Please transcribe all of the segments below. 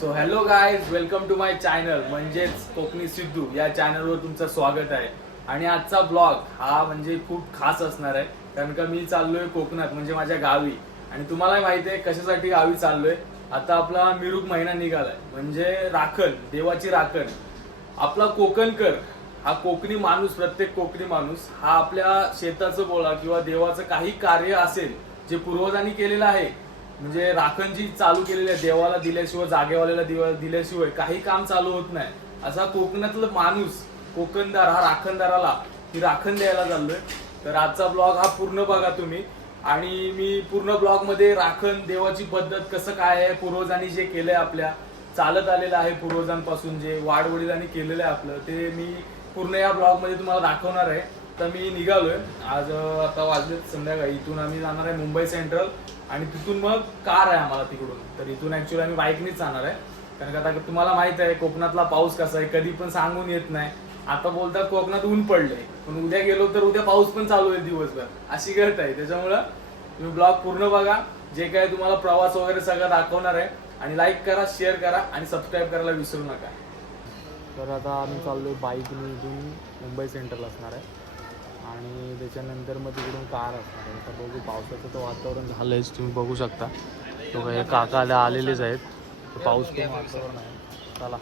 So hello guys, welcome to my channel म्हणजेच कोकणी सिद्धू या चॅनलवर तुमचं स्वागत आहे. आणि आजचा ब्लॉग हा म्हणजे खूप खास असणार आहे, कारण का मी चाललोय कोकणात म्हणजे माझ्या गावी. आणि तुम्हाला माहिती आहे कशासाठी गावी चाललोय. आता आपला मिरुग महिना निघालाय म्हणजे राखण, देवाची राखण. आपला कोकणकर हा कोकणी माणूस, प्रत्येक कोकणी माणूस हा आपल्या शेताचं बोला किंवा देवाचं काही कार्य असेल जे पूर्वजांनी केलेलं आहे, म्हणजे राखण जी चालू केलेली आहे देवाला दिल्याशिवाय, जागेवाल्याला दिल्याशिवाय काही काम चालू होत नाही. असा कोकणातला माणूस, कोकणदार हा राखणदाराला ही राखण द्यायला चाललोय. तर आजचा ब्लॉग हा पूर्ण बघा तुम्ही. आणि मी पूर्ण ब्लॉग मध्ये राखण देवाची पद्धत कसं काय आहे, पूर्वजांनी जे केलंय, आपल्या चालत आलेलं आहे पूर्वजांपासून, जे वाडवडिलांनी केलेलं आहे आपलं, ते मी पूर्ण या ब्लॉग मध्ये तुम्हाला दाखवणार आहे. तर मी निघालोय आज. आता वाजलेत संध्याकाळी. इथून आम्ही जाणार आहे मुंबई सेंट्रल आणि तिथून मग कार आहे आम्हाला तिकडून. तर इथून ऍक्च्युअली आम्ही बाईकनीच जाणार आहे, कारण का आता तुम्हाला माहित आहे कोकणातला पाऊस कसा आहे, कधी पण सांगून येत नाही. आता बोलतात कोकणात ऊन पडले, पण उद्या गेलो तर उद्या पाऊस पण चालू आहे दिवसभर, अशी गत आहे. त्याच्यामुळं तुम्ही ब्लॉग पूर्ण बघा, जे काय तुम्हाला प्रवास वगैरे सगळं दाखवणार आहे. आणि लाईक करा, शेअर करा आणि सबस्क्राईब करायला विसरू नका. तर आता आम्ही चाललोय बाईकने, इथून मुंबई सेंट्रल असणार आहे आणि त्याच्यानंतर मग तिकडून कार असणार आहे. आता बघू, पावसाचं तर वातावरण झालंयच, तुम्ही बघू शकता. तो हे काका आलेलेच आहेत, तर पाऊस पण वातावरण आहे. चला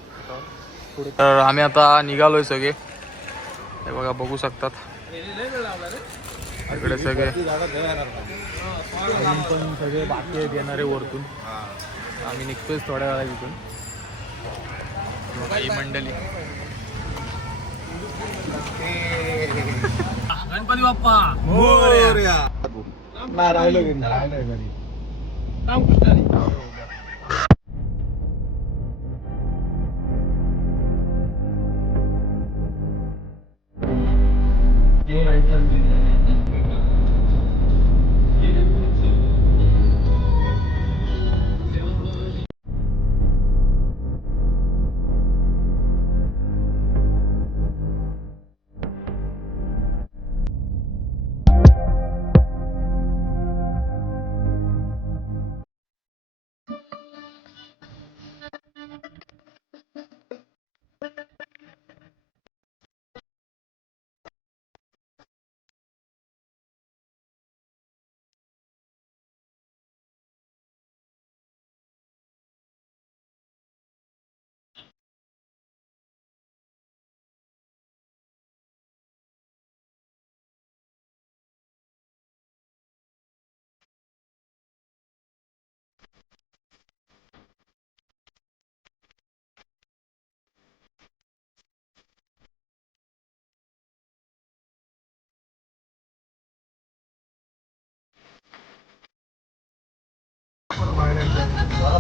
पुढे. तर आम्ही आता निघालोय सगळे, हे बघा बघू शकतात इकडे सगळे. पण सगळे बाकी आहेत येणारे वरतून. आम्ही निघतोय थोड्या वेळा इथून. ही मंडळी. गणपती बाप्पा मोरया. राहिलो घरी.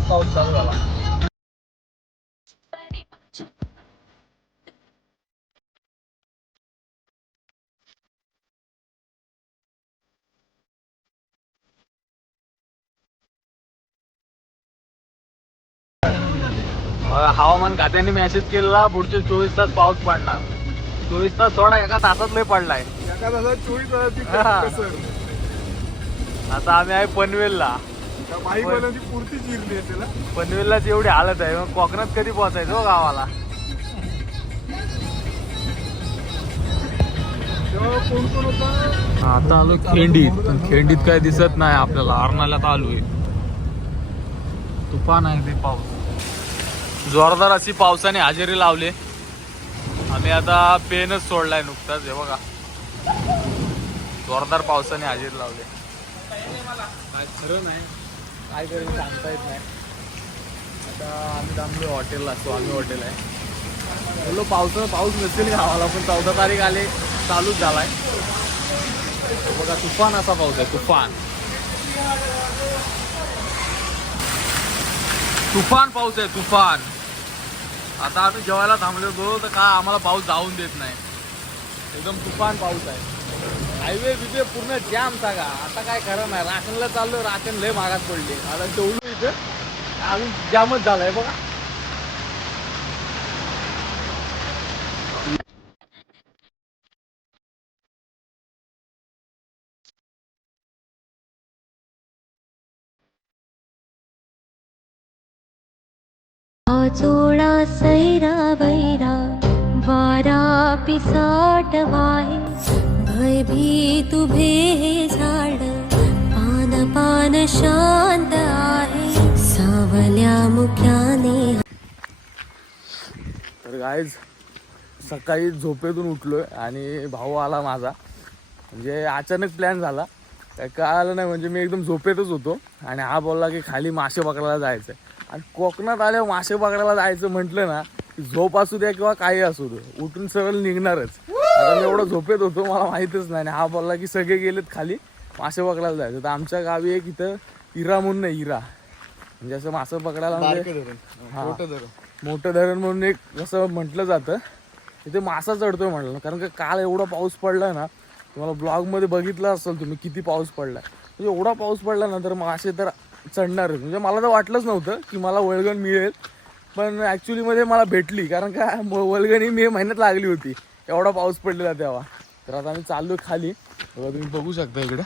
पाऊस चालू झाला. हवामान खात्याने मेसेज केलेला पुढचे 24 तास पाऊस पडणार. 24 तास थोडा, एका तासात लय पडलाय. एका तासात 24 तासाची आता आम्ही आहे पनवेलला. बाईकवाल्यांची पुरती चिरली आहे त्याला. पनवेललाच एवढी हालत आहे, मग कोकणात कधी पोहोचायचं हो गावाला. तेव्हा कोण कोण होता. आता आलो खेंडीत, पण खेंडीत काय दिसत नाही आपल्याला. अर्नाल्यात आलोय. तुफान आहे ते पाऊस, जोरदार अशी पावसाने हजेरी लावले. आम्ही आता पेनच सोडलाय नुकताच, हे बघा जोरदार पावसाने हजेरी लावले. काय खरं नाही, काय करेल सांगता येत नाही. आता आम्ही थांबलो हॉटेलला, स्वामी हॉटेल आहे. बोललो पाऊस नसेल गावाला, पण 14 तारीख आले, चालूच झालाय. बघा तुफान असा पाऊस आहे, तुफान तुफान पाऊस आहे, तुफान. आता आम्ही जेवायला थांबलो होतो तर का आम्हाला पाऊस जाऊन देत नाही. एकदम तुफान पाऊस आहे. हायवे बिवे पूर्ण जाम सगळा. आता काय खरं नाही. राखणला चाललो, राखण लय महागात पडली. आता जेवलो इथं, आम्ही जामच झालाय बघा. वाचोळा सैरा वैरा वारा पिसाट वाहे भयभीत उभे हे झाड पान पान शांत आहे सावल्या मुख्याने. तर गाईज सकाळी झोपेतून उठलोय आणि भाऊ आला माझा, म्हणजे अचानक प्लॅन झाला, काय कळालं नाही. म्हणजे मी एकदम झोपेतच होतो आणि हा बोलला की खाली मासे पकडायला जायचं आहे. आणि कोकणात आल्यावर मासे पकडायला जायचं म्हटलं ना की झोप असू द्या किंवा काही असू दे उठून सरळ निघणारच. आता मी एवढं झोपेत होतो मला माहीतच नाही. आणि हा बोलला की सगळे गेलेत खाली मासे पकडायला जायचं. तर आमच्या गावी एक इथं इरा म्हणून नाही, इरा म्हणजे असं मासे पकडायला म्हणजे मोठं धरण म्हणून एक असं म्हटलं जातं. तिथे मासा चढतोय म्हटलं, कारण का काल एवढा पाऊस पडला ना, तुम्हाला ब्लॉगमध्ये बघितलं असेल तुम्ही किती पाऊस पडला. म्हणजे एवढा पाऊस पडला ना तर मासे तर चढणारच. म्हणजे मला तर वाटलंच नव्हतं की मला वल्गण मिळेल, पण ॲक्च्युलीमध्ये मला भेटली, कारण का वल्गणी मे महिन्यात लागली होती, एवढा पाऊस पडलेला तेव्हा. तर आता आम्ही चाललो खाली, तुम्ही बघू शकता इकडे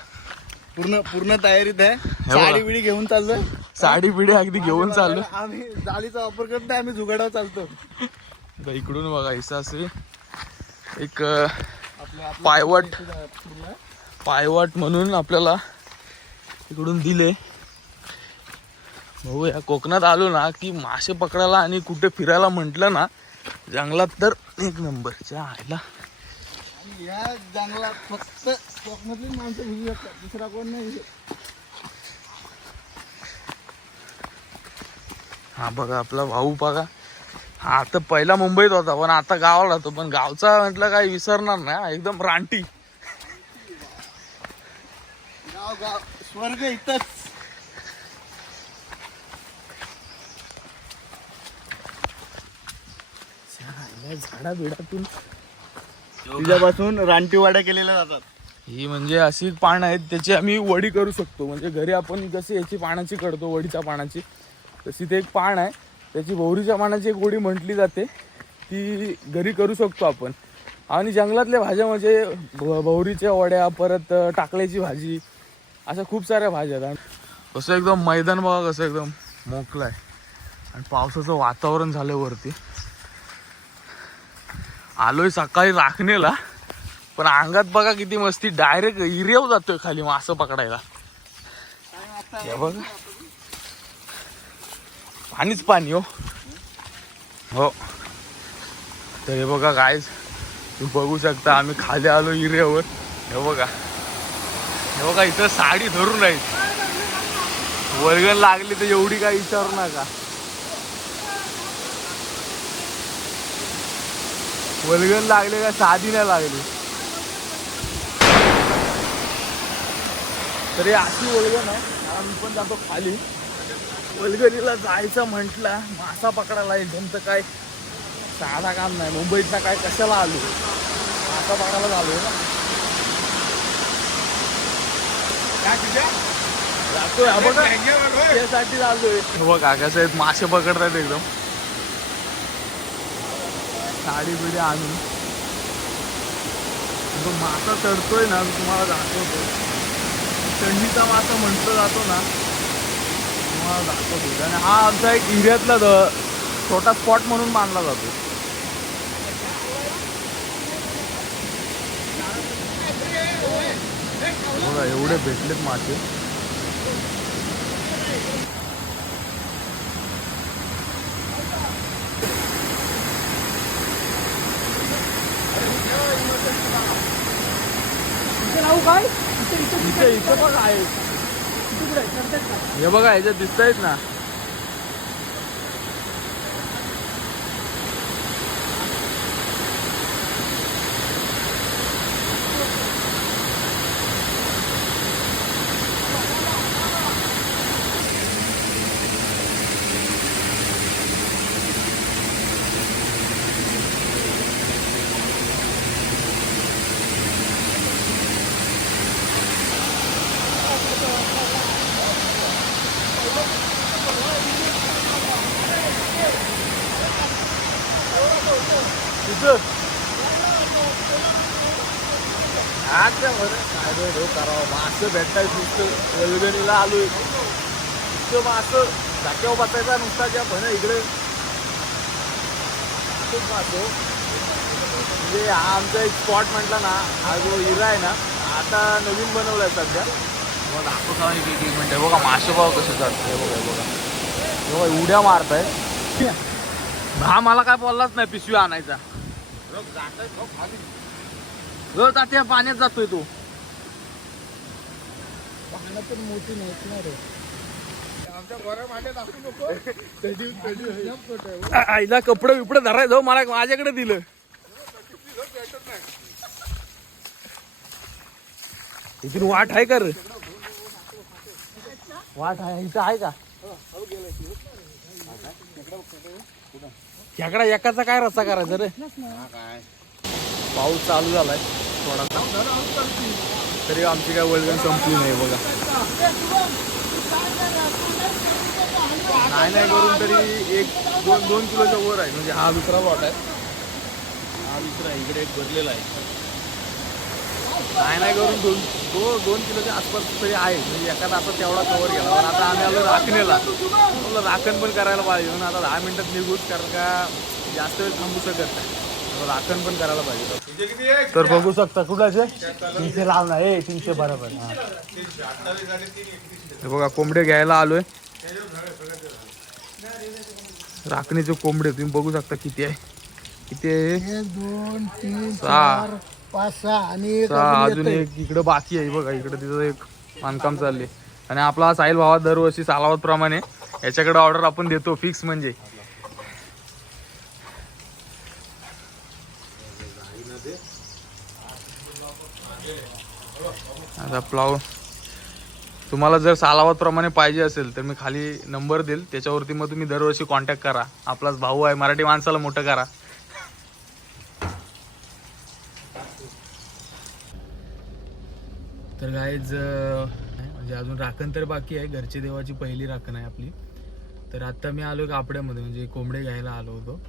पूर्ण तयारीत आहे. साडी बिडी घेऊन चाललोय, साडी पिढी अगदी घेऊन चाललो. आम्ही जाळीचा वापर करत नाही, आम्ही जुगाडावर चालतो. आता इकडून बघा असं असे एक पायवाट म्हणून आपल्याला इकडून दिले. भाऊ या कोकणात आलो ना की मासे पकडायला आणि कुठे फिरायला म्हटलं ना जंगलात तर एक नंबरच्या आयला. या जंगलात फक्त कोकणातली माणसं भिजू शकतात, दुसरा कोण नाही. हा बघा आपला भाऊ बघा, हा आता पहिला मुंबईत होता पण आता गावाला राहतो. पण गावचा म्हटलं काही विसरणार नाही, एकदम रानटी. गाव गाव स्वर्ग इथंच. झाडा बिडातून तिच्यापासून रानटीवाड्या केलेल्या जातात. ही म्हणजे अशी पानं आहेत, त्याची आम्ही वडी करू शकतो. म्हणजे घरी आपण कशी याची पानाची करतो, वडीच्या पानाची, तशी ते एक पान आहे, त्याची भोवरीच्या पानाची एक वडी म्हटली जाते, ती घरी करू शकतो आपण. आणि जंगलातल्या भाज्या म्हणजे भोवरीच्या वड्या, परत टाकल्याची भाजी, अशा खूप साऱ्या भाज्या आहेत. कसं एकदम मैदान बघा कसं एकदम मोकळं आहे आणि पावसाचं वातावरण झालं वरती. आलोय सकाळी राखणेला, पण अंगात बघा किती मस्ती, डायरेक्ट हिरेव जातोय खाली मासं पकडायला. हे बघा पाणीच पाणी. हो तर हे बघा गाईज, तुम्ही बघू शकता आम्ही खाली आलो हिरेवर. हे बघा इथं साडी धरून राहील, वल्गण लागली तर एवढी काही विचारू नका. वल्गण लागले का साधी नाही लागली, तरी अशी वल्गण आहे. मी पण जातो खाली, वल्गणीला जायचं म्हटलं मासा पकडायला एकदम तर काय साधा काम नाही. मुंबईतला काय कशाला आलो, मासा पकडायला आलोय ना. जातोय बघा त्यासाठी आलोय. बघा कसं आहेत मासे पकडतात एकदम साडी बिडी आणून. तो मासा चढतोय ना, तुम्हाला दाखवतो. थंडीचा मासा म्हटलं जातो ना, तुम्हाला दाखवतो. आणि हा आमचा एक एरियातला छोटा स्पॉट म्हणून मानला जातो. बघा एवढे भेटलेत मासे. काय इथं बघा आहे, हे बघा ह्याच्यात दिसत आहेत ना. करावं मासं भेटतायत नुसतं. वल्गणीला आलोय नुसतं मासं जाक्यावर बसायचा नुसता, ज्या पण इकडे खूप मारतो. म्हणजे हा आमचा एक स्पॉट म्हटला ना, हा जो हिरा आहे ना, आता नवीन बनवलाय सध्या. मग दाखवतो एक एक मिनिट. बघा मासे भाव कसे चालते. बघा उड्या मारताय. हा मला काय बोललाच नाही पिशवी आणायचा. तात्या पाण्यात जातोय तो. पाण्यात मोठी नाही ना रे. आमच्या घरा माझ्या दाखवू नको. आईला कपडे बिपडे धरायचं मला माझ्याकडे दिलं. इथून वाट आहे का रे? वाट आहे इथं आहे का? खेकडा एकाचा काय रस्ता करायचा रे? पाऊस चालू झालाय थोडासा, तरी आमची काय वळगण संपली नाही बघा. नाही करून तरी 1-2 किलोच्या वर आहे. म्हणजे हा दुसरा लॉट आहे. हा दुसरा आहे. इकडे एक भरलेला आहे. नाही करून 2 किलोच्या आसपास तरी आहे. म्हणजे एखादा आता तेवढा कवर केला. पण आता आम्ही आलो राखणेला. मला राखण पण करायला पाहिजे. म्हणून आता 10 मिनिटात निघूच, कारण का जास्त वेळ थांबू शकत नाही. राखण पण करायला पाहिजे. तर बघू शकता कुठाचे 300 लावणार. 300 बरोबर. हे बघा कोंबडे घ्यायला आलोय. राखणीचे कोंबडे तुम्ही बघू शकता किती आहे. किती आहे? 1 2 3 सहा. 4 5 6 आणि एक अजून एक इकडे बाकी आहे बघा. इकडे तिथं एक बांधकाम चालले. आणि आपला साहिल भावा दरवर्षी सालावत प्रमाणे याच्याकडे ऑर्डर आपण देतो फिक्स. म्हणजे आता प्लाव तुम्हाला जर सालावत प्रमाणे पाहिजे असेल तर मी खाली नंबर देईल, त्याच्यावरती मग तुम्ही दरवर्षी कॉन्टॅक्ट करा. आपलाच भाऊ आहे, मराठी माणसाला मोठं करा. तर गाईज म्हणजे अजून राखण तर बाकी आहे. घरची देवाची पहिली राखण आहे आपली. तर आत्ता मी आलो कापड्यामध्ये, म्हणजे कोंबडे घ्यायला आलो होतो.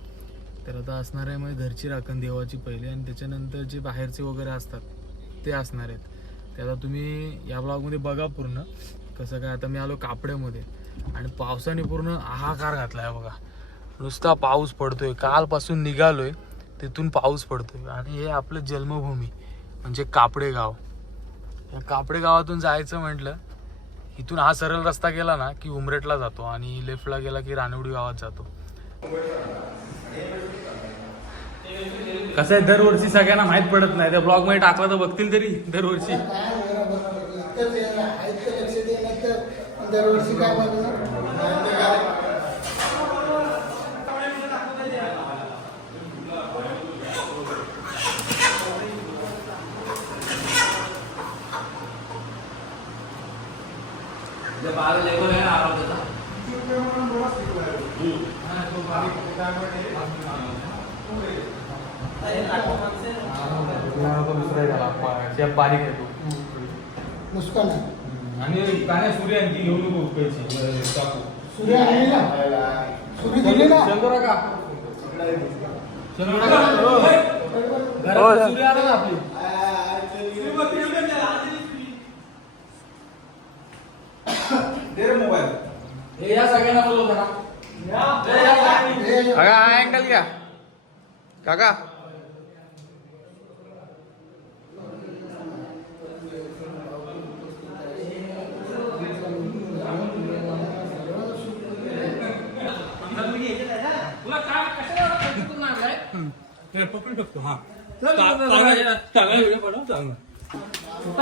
तर आता असणार आहे मग घरची राखण देवाची पहिली, आणि त्याच्यानंतर जे बाहेरचे वगैरे असतात ते असणार आहेत. ते आता तुम्ही या ब्लॉगमध्ये बघा पूर्ण कसं काय. आता मी आलो कापड्यामध्ये आणि पावसाने पूर्ण हाहाकार घातला आहे बघा. नुसता पाऊस पडतोय. कालपासून निघालोय तिथून पाऊस पडतोय. आणि हे आपलं जन्मभूमी म्हणजे कापडे गाव. या कापडे गावातून जायचं म्हटलं, इथून हा सरळ रस्ता गेला ना की उमरेटला जातो, आणि लेफ्टला गेला की रानवडी गावात जातो. कसं आहे, दरवर्षी सगळ्यांना माहीत पडत नाही. त्या ब्लॉग मध्ये टाकला तर बघतील तरी दरवर्षी. दरवर्षी काय बारीक येतो मुस्कान आणि कान्या सूर्य आणखी घेऊ नको पैसे टाकू. सूर्य आहे ना, सूर्य दिली ना. शंभर का सूर्य आला ना आपली. हे या सगळ्यांना बोलव जरा. हा अँगल घ्या काका.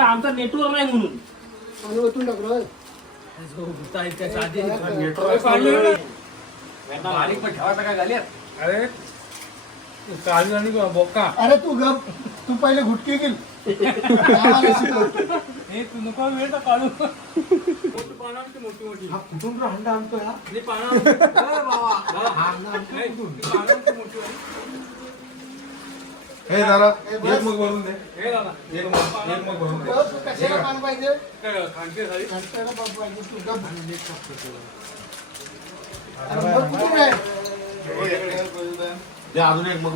आमचा नेटवर्क नाही म्हणून बारीक पण ठेवायचा काय झाली. अरे काळी आणि बोका. अरे तू गप, तू पहिले घुटकी गेल. हे तू नको वेळ काढू. कुठून हंडा आणतोय हा? हे जरा एक मग भरून दे. एक मग भरून दे. कशाला पान पाहिजे? खांडके झाली. घंट्याला पान पाहिजे. तू गप. अरे मग कुठून आहे? अजून एक मग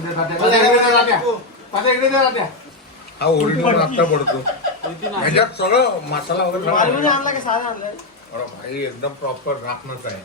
दे. हा ओरिजिनल आत्ता पडतो. ह्याच्यात सगळं मसाला वगैरे आणला की साधा आणलाय? अरे भाई एकदम प्रॉपर राखणच आहे.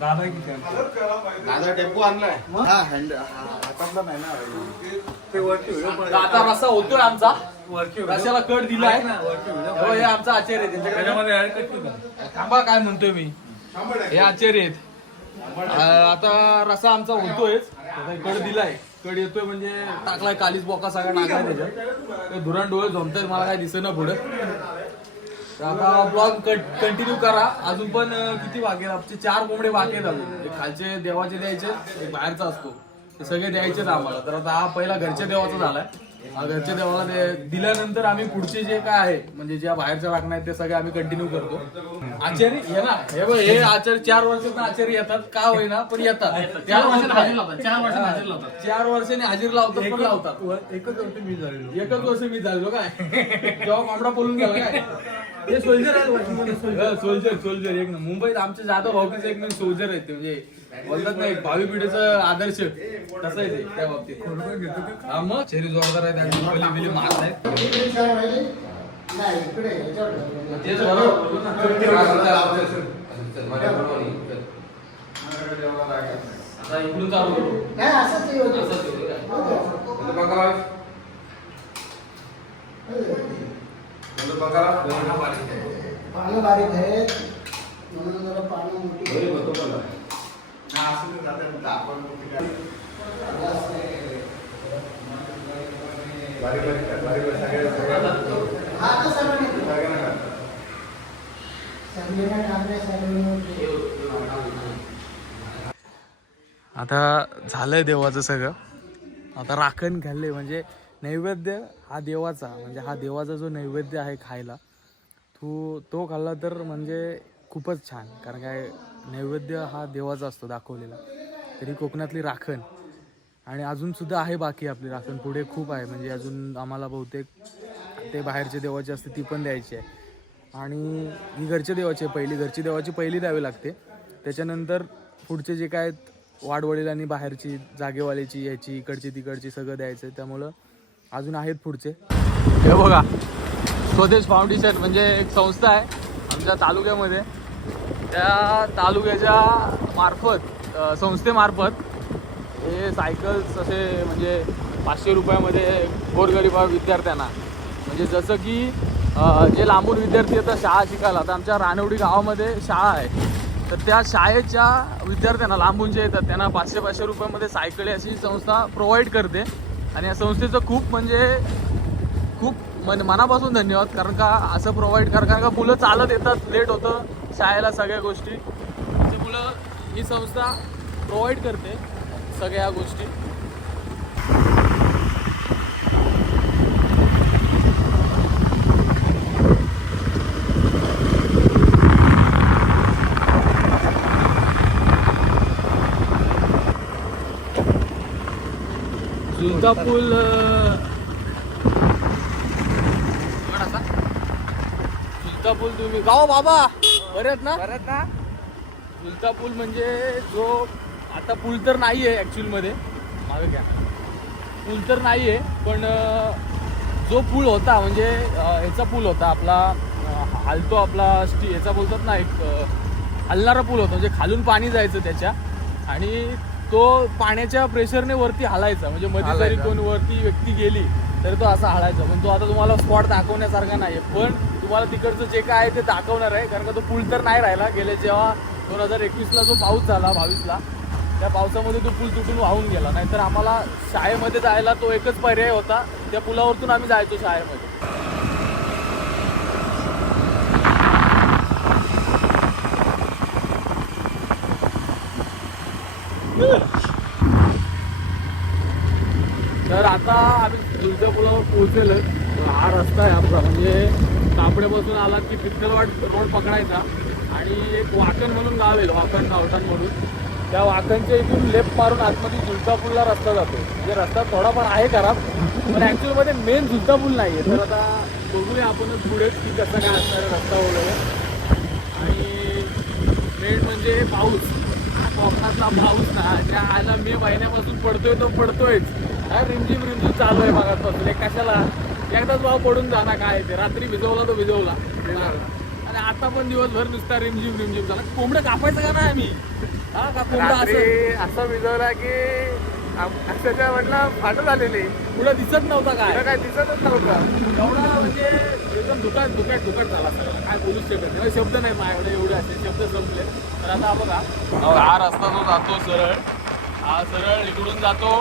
दादा टेम्पो आणलाय हा हँड हातातला नाही ना. तर आता रस्सा होतोय आमचा. रस्स्याला कट दिलाय. हो, हे आमचा आचार्य आहे त्यांच्याकडे. थांबा, काय म्हणतोय मी, हे आचार्य आहेत. आता रस्सा आमचा होतोयच. आता कड दिलाय, कड येतोय म्हणजे टाकलाय, कालीच बोका सगळा टाकलाय त्याच्यात. ते धुरान डोळे झोमतायत, मला काय दिसेना पुढे. तर आता ब्लॉग कंटिन्यू करा. अजून पण किती बाकी आहेत आमचे, 4 कोंबडे बाकी आहेत अजून. एक खालचे देवाचे द्यायचे, एक बाहेरचा असतो, ते सगळे द्यायचेच आम्हाला. तर आता हा पहिला घरच्या देवाचा झालाय. हा घरच्या देवाला दिल्यानंतर आम्ही पुढचे जे काय आहे म्हणजे ज्या बाहेरच्या राखणं आहेत ते सगळे आम्ही कंटिन्यू करतो. आचार्य ये ना, हे बघ, हे आचार्य 4 वर्षात आचार्य येतात का होईना पण येतात. 4 वर्षांनी हजेरी लावतात पण लावतात. एकच वर्ष मी झालेलो. एकच वर्ष मी झालो काय जेव्हा कोंबडा बोलून गेला काय. हे सोल्जर आहे. सोल्जर एक ना. मुंबईत आमचे जाधव भाऊकीचे एक नवीन सोल्जर आहेत ते, म्हणजे बोलतात नाही भावी पिढीचं आदर्श तसं आहे ते त्या बाबतीत. हा मग चेरी जोरदार आहे, त्यांची बिली बिली मारत आहेत. तेच बरोबर. आता इकडून चालू करू. पानं बारीक आहेत म्हणून जरा पानं मोठी. आता झालंय देवाचं सगळं. आता राखण घालले म्हणजे नैवेद्य हा देवाचा, म्हणजे हा देवाचा जो नैवेद्य आहे खायला, तो खाल्ला तर म्हणजे खूपच छान. कारण काय नैवेद्य हा देवाचा असतो दाखवलेला. तरी कोकणातली राखण आणि अजून सुद्धा आहे बाकी आपली राखण, पुढे खूप आहे. म्हणजे अजून आम्हाला बहुतेक ते बाहेरच्या देवाची असते ती पण द्यायची आहे. आणि ही घरच्या देवाची आहे, घरची देवाची पहिली द्यावी लागते. त्याच्यानंतर पुढचे जे काय वाडवडील आणि बाहेरची जागेवालीची याची इकडची तिकडची सगळं द्यायचं आहे. त्यामुळं अजून आहेत पुढचे. हे बघा, स्वदेश फाउंडेशन म्हणजे एक संस्था आहे आमच्या तालुक्यामध्ये. त्या तालुक्याच्या मार्फत संस्थेमार्फत हे सायकल्स असे म्हणजे 500 रुपयामध्ये गोरगरीब विद्यार्थ्यांना, म्हणजे जसं की जे लांबून विद्यार्थी येतात शाळा शिकायला. आता आमच्या रानवडी गावामध्ये शाळा आहे, तर त्या शाळेच्या विद्यार्थ्यांना लांबून जे येतात त्यांना 500 रुपयामध्ये सायकली अशी संस्था प्रोव्हाइड करते. आणि या संस्थेचं खूप मनापासून धन्यवाद. कारण का असं प्रोव्हाइड कारण का मुलं चालत येतात, लेट होतं शाळेला सगळ्या गोष्टी, त्याच्यामुळं ही संस्था प्रोव्हाइड करते सगळ्या गोष्टी. झुलता पूल झुलता पूल तुम्ही गाव बाबा बरेत ना झुलता पूल म्हणजे जो आता पूल तर नाही आहे ॲक्च्युअलमध्ये, मागे घ्या, पूल तर नाही आहे, पण जो पूल होता म्हणजे ह्याचा पूल होता आपला हालतो आपला ह्याचा बोलतात ना, एक हलणारा पूल होता, म्हणजे खालून पाणी जायचं त्याच्या आणि तो पाण्याच्या प्रेशरने वरती हालायचा. म्हणजे मध्ये जरी कोण वरती व्यक्ती गेली तरी तो असा हालायचा. पण तो आता तुम्हाला स्पॉट दाखवण्यासारखा नाही आहे, पण तुम्हाला तिकडचं जे काय आहे ते दाखवणार आहे. कारण का तो पूल तर नाही राहिला. गेले जेव्हा 2021ला जो पाऊस झाला 22ला, त्या पावसामध्ये तो पूल तुटून वाहून गेला. नाहीतर आम्हाला शाळेमध्ये जायला तो एकच पर्याय होता, त्या पुलावरतून आम्ही जायचो शाळेमध्ये. तर आता आम्ही झुलत्या पुलावर पोहोचलेलो. हा रस्ता आहे आपला, म्हणजे तापड्यापासून आला की पित्तलवाड रोड पकडायचा आणि एक वाकण म्हणून गाव आहे, वाकण गावठाण म्हणून. त्या वाकणच्या इथून लेफ्ट मारून आतमध्ये झुलता पूलला रस्ता जातो. म्हणजे रस्ता थोडाफार आहे खराब, पण ॲक्च्युअलमध्ये मेन झुलता पूल नाही आहे. तर आता बघूया आपणच पुढेच की कसा काय असणार रस्ता वगैरे. आणि मेन म्हणजे पाऊस, कोकणातला पाऊस ना त्या आयला मे महिन्यापासून पडतोय तो पडतोयच. रिमझिम चालू आहे मागासपासून. कशाला एकदाच भाव पडून जाणार काय ते, रात्री भिजवला तो भिजवला. आणि आता पण दिवसभर नुसता रिमझिम रिमझिम झाला. कोंबडं कापायचं का नाही आम्ही? हा का कोंबडं असं विजवला की अक्षरशः म्हटलं फाटत आलेले, पुढं दिसत नव्हता काय दिसतच नव्हतं. एवढा म्हणजे एकदम दुकाट झाला सगळं. काय बोलूच शकत नाही, शब्द नाही माझ्याकडे, एवढे असे शब्द संपले. तर आता बघा हा रस्ता जो जातो सरळ, हा सरळ इकडून जातो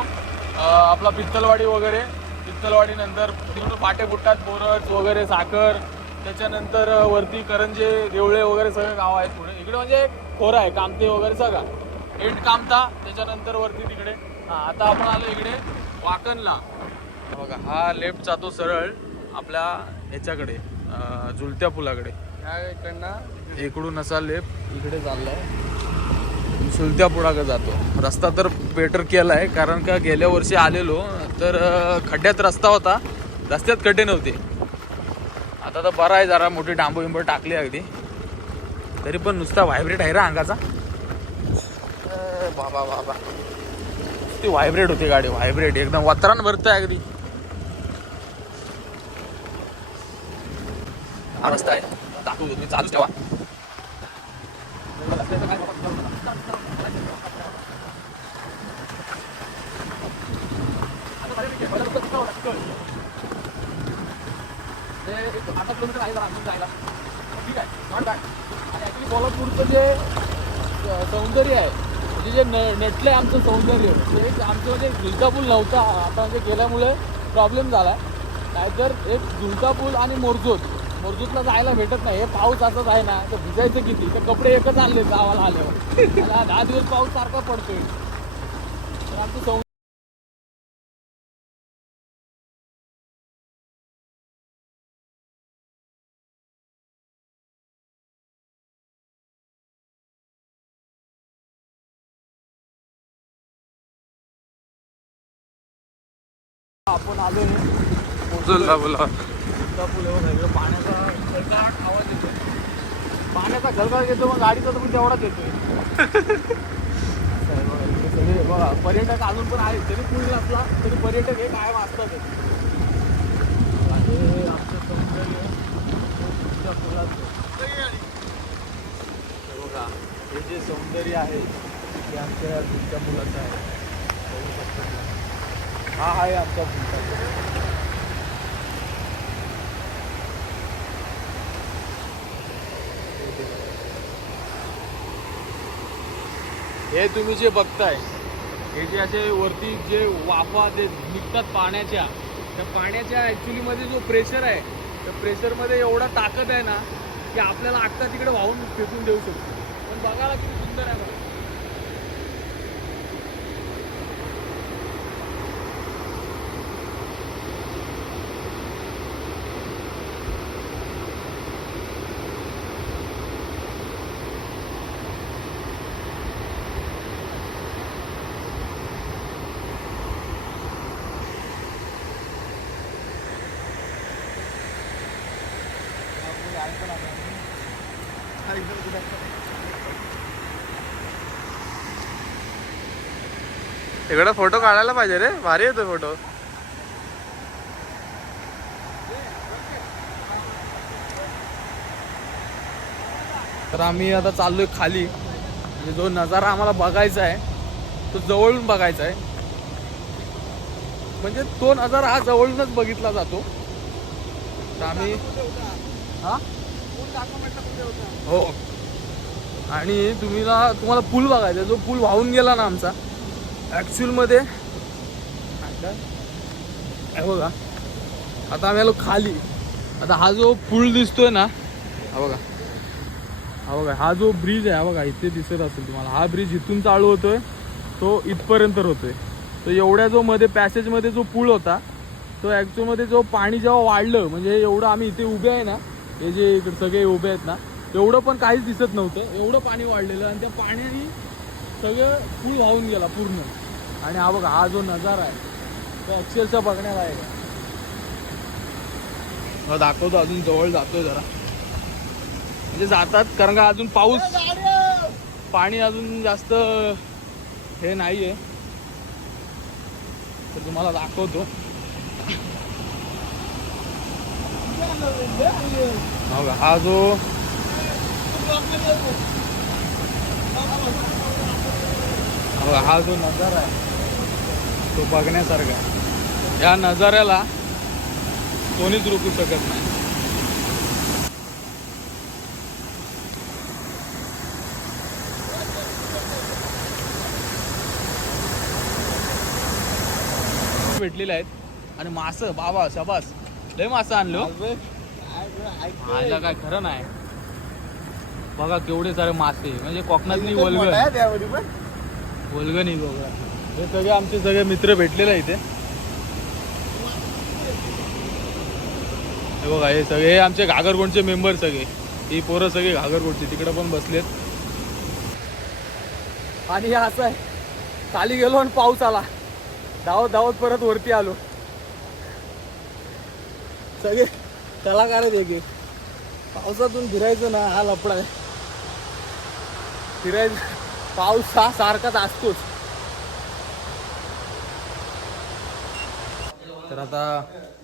आपला पित्तलवाडी वगैरे. पित्तलवाडी नंतर तिकडून फाटे फुटतात, बोरज वगैरे, साखर, त्याच्यानंतर वरती करंजे, देवळे वगैरे सगळे गाव आहेत पुढे. इकडे म्हणजे खोरा आहे, कामते वगैरे सगळा एंड कामता, त्याच्यानंतर वरती तिकडे. आता आपण आलो इकडे वाकणला. बघा हा लेफ्ट जातो सरळ आपल्या ह्याच्याकडे, झुलत्या पुलाकडे. ह्या इकडनं इकडून असा लेफ्ट इकडे चाललाय, झुलत्या पुलाकडे जातो. रस्ता तर बेटर केला आहे, कारण का गेल्या वर्षी आलेलो तर खड्ड्यात रस्ता होता, रस्त्यात खड्डे नव्हते. आता तर बरं आहे, जरा मोठी डांबो बिंबो टाकली अगदी, तरी पण नुसता व्हायब्रेट आहे रा अंगाचा. बाबा बाबा ती व्हायब्रेट होती गाडी, व्हायब्रेट एकदम वत्रान भरतंय अगदी. हा रस्ता आहे, दाखवू तुम्ही, चालूच ठेवा. आता किलोमीटर आहे जायला, ठीक आहे, नॉट बॅड. आणि ॲक्च्युली कोल्हापूरचं जे सौंदर्य आहे, म्हणजे जे नटलं आहे आमचं सौंदर्य, ते आमचं म्हणजे झुलता पूल नव्हता, आता म्हणजे गेल्यामुळे प्रॉब्लेम झाला. नाहीतर एक झुलता पूल आणि मोरजूतला जायला भेटत नाही. हे पाऊस असाच आहे ना, तर भिजायचं किती, तर कपडे एकच आणले गावाला आल्यावर. 10 दिवस पाऊस सारखा पडतोय. तर आमचं सौंदर्य आपण आलो झुलता पूल पाण्याचा गळगळाट आवाज येतो, पाण्याचा गळगळाट येतो, मग गाडीचा तर पण तेवढाच येतोय. सगळे बघा पर्यटक अजून पण आहेत, तरी पूल नसला तरी पर्यटक हे कायम असतात. आणि आमचं सौंदर्य तुमच्या पुलाचं बघा, हे जे सौंदर्य आहे ते आमच्या तुमच्या पुलाचं आहे. हा आहे आमचा पुल. हे तुम्ही जे बघताय, हे जे असे वरती जे वाफा जे निघतात पाण्याच्या, त्या पाण्याच्या ॲक्च्युलीमध्ये जो प्रेशर आहे, त्या प्रेशरमध्ये एवढा ताकद आहे ना की आपल्याला आत्ता तिकडे वाहून फेकून देऊ शकतो. पण बघायला किती सुंदर आहे बघा. इकडे फोटो काढायला पाहिजे रे, भारी येतो फोटो. तर आम्ही आता चाललोय खाली, म्हणजे जो नजारा आम्हाला बघायचा आहे तो जवळून बघायचा आहे. म्हणजे तो नजारा हा जवळूनच बघितला जातो. तर आम्ही हो, आणि तुम्हाला पूल बघायचा, जो पूल वाहून गेला ना आमचा ॲक्च्युअलमध्ये. बघा आता आम्ही आलो खाली. आता हा जो पूल दिसतोय ना, हा बघा, हा बघा, हा जो ब्रिज आहे, हा बघा इथे दिसत असेल तुम्हाला, हा ब्रिज इथून चालू होतोय तो इथपर्यंत होतोय. तो एवढ्या जो मध्ये पॅसेजमध्ये जो पूल होता, तो ॲक्च्युअलमध्ये जो पाणी जेव्हा वाढलं, म्हणजे एवढं आम्ही इथे उभे आहे ना, हे जे इकडे सगळे उभे आहेत ना, एवढं पण काहीच दिसत नव्हतं, एवढं पाणी वाढलेलं. आणि त्या पाण्याने सगळं पूल वाहून गेला पूर्ण. आणि हा बघा, हा जो नजारा आहे तो अक्षरशः बघण्याला आहे. दाखवतो, अजून जवळ जातोय जरा, म्हणजे जातात, कारण का अजून पाणी अजून जास्त हे नाहीये, तर तुम्हाला दाखवतो. हा जो हा जो नजारा आहे तो बघण्यासारखा आहे. या नजाऱ्याला कोणीच रोखू शकत नाही. भेटलेले आहेत आणि मासं बाबा शाबास लय मासं आणलो. आयला काय खरं नाही. बघा केवढे सारे मासे म्हणजे कोकणातली वल्गनी बघा. हे सगळे आमचे सगळे मित्र भेटलेले आहे इथे. हे बघा हे सगळे आमचे घागरकोटचे मेंबर सगळे. ही पोरं सगळे घागरकोटचे तिकडे पण बसलेत. आणि हे असं आहे खाली गेलो आणि पाऊस आला. धावत धावत परत वरती आलो. सगळे कलाकार आहेत एक. पावसातून फिरायचं ना हा लफडा आहे. फिरायचं पाऊस हा सारखाच असतोच. तर आता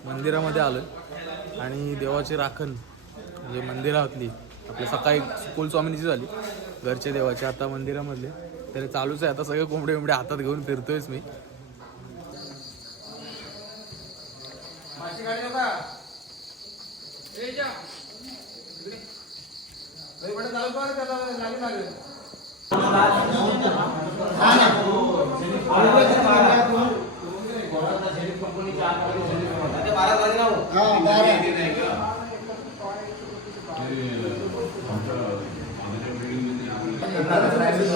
मंदिरामध्ये आलोय आणि देवाची राखण म्हणजे मंदिरातली आपल्या सकाळी कुलस्वामिनीची झाली घरच्या देवाची. आता मंदिरामधले तर चालूच आहे. आता सगळे कोंबडे कोंबडे हातात घेऊन फिरतोयच मी.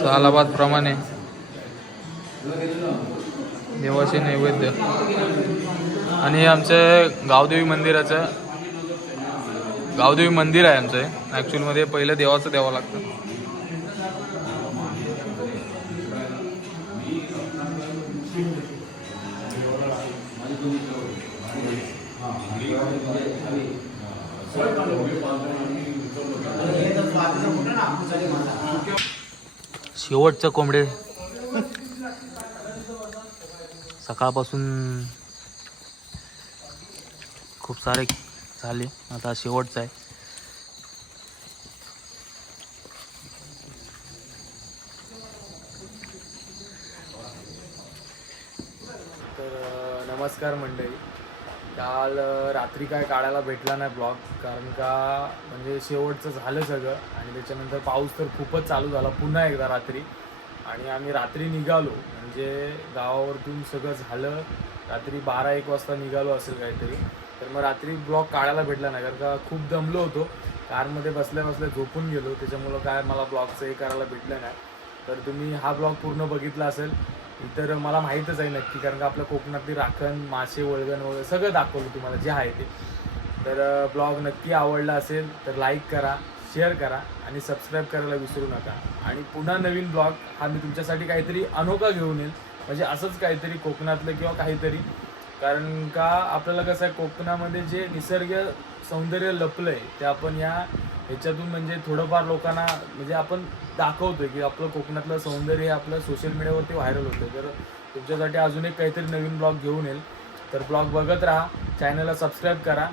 सालाबाद प्रमाणे देवाचे नैवेद्य आणि हे आमचं गावदेवी मंदिराचं गावदेवी मंदिर आहे आमचं. ॲक्च्युअल मध्ये पहिलं देवाचं द्यावं लागतं. शेवटचं कोंबडे सकाळपासून खूप सारे झाले. आता शेवटचं आहे. तर नमस्कार मंडळी. काल रात्री काय काढायला भेटला नाही ब्लॉग कारण का म्हणजे शेवटचं झालं सगळं आणि त्याच्यानंतर पाऊस तर खूपच चालू झाला पुन्हा एकदा रात्री. आणि आम्ही रात्री निघालो म्हणजे गावावरतून सगळं झालं रात्री 12-1 वाजता निघालो असेल काहीतरी. तर मग रात्री ब्लॉग काढायला भेटला नाही कारण का खूप दमलो होतो. कारमध्ये बसल्या बसल्या झोपून गेलो त्याच्यामुळं काय मला ब्लॉगचं हे करायला भेटलं नाही. तर तुम्ही हा ब्लॉग पूर्ण बघितला असेल तर मला माहीतच आहे नक्की कारण का आपल्या कोकणातली राखण मासे वळगण वगैरे सगळं दाखवलं तुम्हाला जे आहे ते. तर ब्लॉग नक्की आवडला असेल तर लाईक करा, शेअर करा आणि सबस्क्राईब करायला विसरू नका. आणि पुन्हा नवीन ब्लॉग हा मी तुमच्यासाठी काहीतरी अनोखा घेऊन येईल म्हणजे असंच काहीतरी कोकणातलं किंवा काहीतरी. कारण का आपल्याला कसं आहे कोकणामध्ये जे निसर्ग सौंदर्य लपलं आहे ते आपण ह्याच्यातून म्हणजे थोडंफार लोकांना म्हणजे आपण दाखवतोय की आपलं कोकणातलं सौंदर्य हे आपलं सोशल मीडियावरती व्हायरल होतं. तर तुमच्यासाठी अजून एक काहीतरी नवीन ब्लॉग घेऊन येईल. तर ब्लॉग बघत राहा, चॅनलला सबस्क्राईब करा